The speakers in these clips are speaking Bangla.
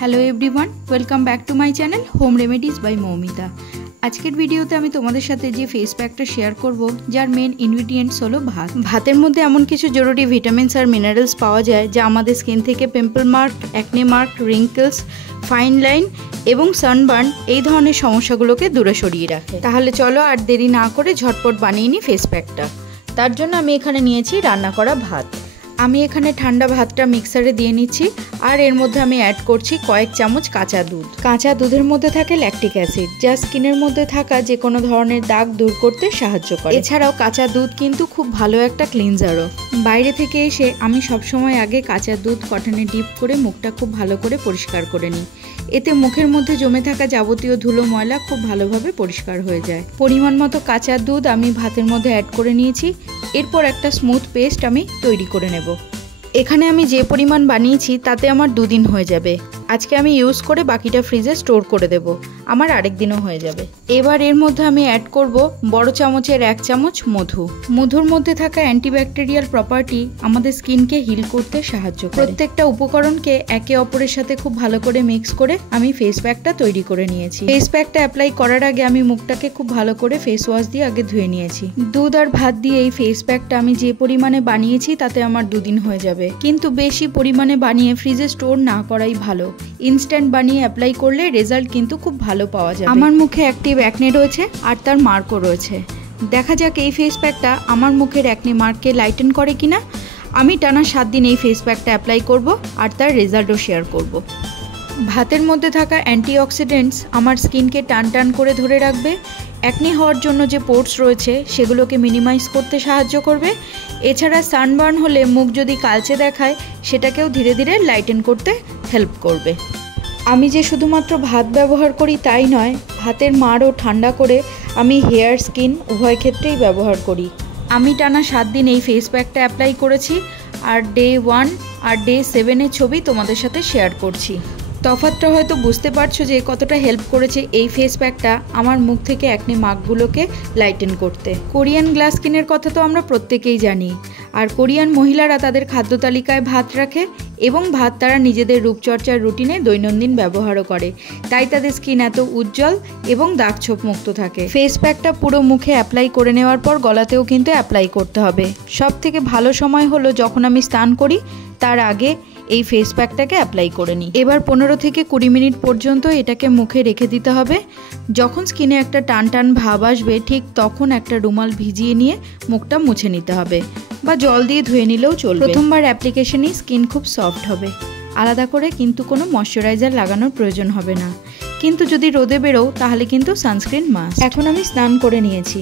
Hello everyone, welcome back to my channel home remedies by Moumita. আজকের ভিডিওতে আমি তোমাদের সাথে যে ফেস প্যাকটা শেয়ার করব, যার মেন ইনগ্রিডিয়েন্টস হলো ভাত। ভাতের মধ্যে এমন কিছু জরুরি ভিটামিনস আর মিনারেলস পাওয়া যায় যা আমাদের স্কিন থেকে pimple mark, acne mark, wrinkles, fine line এবং সানবার্ন এই ধরনের সমস্যাগুলোকে দূরে সরিয়ে রাখে। তাহলে চলো আর দেরি না করে ঝটপট বানিয়ে নিই ফেস প্যাকটা। তার জন্য আমি এখানে নিয়েছি রান্না করা ভাত। আমি এখানে ঠান্ডা ভাতটা মিক্সারে দিয়ে নিচ্ছি আর এর মধ্যে আমি অ্যাড করছি কয়েক চামচ কাঁচা দুধ। কাঁচা দুধের মধ্যে থাকে ল্যাকটিক অ্যাসিড, যা স্কিনের মধ্যে থাকা যে কোনো ধরনের দাগ দূর করতে সাহায্য করে। এছাড়াও কাঁচা দুধ কিন্তু খুব ভালো একটা ক্লিনজারও। বাইরে থেকে এসে আমি সবসময় আগে কাঁচা দুধ কটনে ডিপ করে মুখটা খুব ভালো করে পরিষ্কার করে নিই। এতে মুখের মধ্যে জমে থাকা যাবতীয় ধুলো ময়লা খুব ভালোভাবে পরিষ্কার হয়ে যায়। পরিমাণ মতো কাঁচা দুধ আমি ভাতের মধ্যে অ্যাড করে নিয়েছি। এরপর একটা স্মুথ পেস্ট আমি তৈরি করে নেব। এখানে আমি যে পরিমাণ বানিয়েছি তাতে আমার 2 দিন হয়ে যাবে। আজকে আমি ইউজ করে বাকিটা ফ্রিজে স্টোর করে দেব, আমার আরেক দিনও হয়ে যাবে। এবার এর মধ্যে আমি অ্যাড করব বড় চামচের 1 চামচ মধু। মধুর মধ্যে থাকা অ্যান্টিব্যাকটেরিয়াল প্রপার্টি আমাদের স্কিনকে হিল করতে সাহায্য করে। প্রত্যেকটা উপকরণকে একে অপরের সাথে খুব ভালো করে মিক্স করে আমি ফেস প্যাকটা তৈরি করে নিয়েছি। ফেস প্যাকটা অ্যাপ্লাই করার আগে আমি মুখটাকে খুব ভালো করে ফেস ওয়াশ দিয়ে আগে ধুয়ে নিয়েছি। দুধ আর ভাত দিয়ে এই ফেস প্যাকটা আমি যে পরিমাণে বানিয়েছি তাতে আমার 2 দিন হয়ে যাবে। কিন্তু বেশি পরিমাণে বানিয়ে ফ্রিজে স্টোর না করাই ভালো। ইনস্ট্যান্ট বানিয়ে অ্যাপ্লাই করলে রেজাল্ট কিন্তু খুব ভালো পাওয়া যাবে। আমার মুখে অ্যাক্টিভ অ্যাকনে রয়েছে আর তার মার্কও রয়েছে। দেখা যাক এই ফেস প্যাকটা আমার মুখের অ্যাকনে মার্ককে লাইটেন করে কিনা। আমি টানা 7 দিন এই ফেস প্যাকটা অ্যাপ্লাই করব আর তার রেজাল্টও শেয়ার করব। ভাতের মধ্যে থাকা অ্যান্টিঅক্সিডেন্টস আমার স্কিনকে টান টান করে ধরে রাখবে। অ্যাকনে হওয়ার জন্য যে পোর্স রয়েছে সেগুলোকে মিনিমাইজ করতে সাহায্য করবে। এছাড়া সানবার্ন হলে মুখ যদি কালচে দেখায় সেটাকেও ধীরে ধীরে লাইটেন করতে হেল্প করবে। আমি যে শুধুমাত্র ভাত ব্যবহার করি তাই নয়, ভাতের মাড়ও ঠান্ডা করে আমি হেয়ার, স্কিন উভয় ক্ষেত্রেই ব্যবহার করি। আমি টানা 7 দিন এই ফেস প্যাকটা অ্যাপ্লাই করেছি আর ডে 1 আর ডে 7-এর ছবি তোমাদের সাথে শেয়ার করছি। তফাৎটা হয়তো বুঝতে পারছো যে কতটা হেল্প করেছে এই ফেস প্যাকটা আমার মুখ থেকে অ্যাকনে মার্কগুলোকে লাইটেন করতে। কোরিয়ান গ্লাস স্কিনের কথা তো আমরা প্রত্যেকেই জানি। আর কোরিয়ান মহিলারা তাদের খাদ্য তালিকায় ভাত রাখে এবং ভাত তারা নিজেদের রূপচর্চার রুটিনে দৈনন্দিন ব্যবহারও করে। তাই তাদের স্কিন এত উজ্জ্বল এবং দাগছোপ মুক্ত থাকে। ফেস প্যাকটা পুরো মুখে অ্যাপ্লাই করে নেওয়ার পর গলাতেও কিন্তু অ্যাপ্লাই করতে হবে। সব থেকে ভালো সময় হলো যখন আমি স্নান করি তার আগে এই ফেস প্যাকটাকে অ্যাপ্লাই করে নিই। এবার 15 থেকে 20 মিনিট পর্যন্ত এটাকে মুখে রেখে দিতে হবে। যখন স্কিনে একটা টান টান ভাব আসবে ঠিক তখন একটা রুমাল ভিজিয়ে নিয়ে মুখটা মুছে নিতে হবে বা জল দিয়ে ধুয়ে নিলেও চলবে। প্রথমবার অ্যাপ্লিকেশনেই স্কিন খুব সফট হবে। আলাদা করে কিন্তু কোনো ময়শ্চারাইজার লাগানোর প্রয়োজন হবে না। কিন্তু যদি রোদে বেরো তাহলে কিন্তু সানস্ক্রিন মাস্ট। এখন আমি স্নান করে নিয়েছি।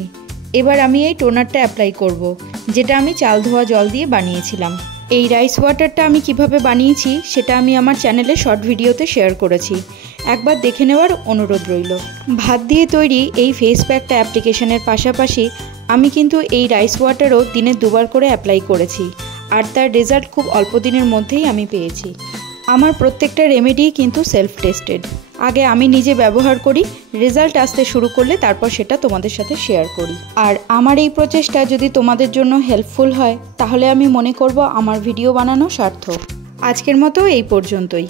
এবার আমি এই টোনারটা অ্যাপ্লাই করব, যেটা আমি চাল ধোয়া জল দিয়ে বানিয়েছিলাম। এই রাইস ওয়াটারটা আমি কিভাবে বানিয়েছি সেটা আমি আমার চ্যানেলে শর্ট ভিডিওতে শেয়ার করেছি, একবার দেখে নেওয়ার অনুরোধ রইল। ভাত দিয়ে তৈরি এই ফেস প্যাকটা অ্যাপ্লিকেশনের পাশাপাশি আমি কিন্তু এই রাইস ওয়াটারও দিনে 2 বার করে অ্যাপ্লাই করেছি আর তার রেজাল্ট খুব অল্প দিনের মধ্যেই আমি পেয়েছি। আমার প্রত্যেকটা রেমেডি কিন্তু সেলফ টেস্টেড। আগে আমি নিজে ব্যবহার করি, রেজাল্ট আসতে শুরু করলে তারপর সেটা তোমাদের সাথে শেয়ার করি। আর আমার এই প্রচেষ্টা যদি তোমাদের জন্য হেল্পফুল হয় তাহলে আমি মনে করব আমার ভিডিও বানানো সার্থক। আজকের মতো এই পর্যন্তই।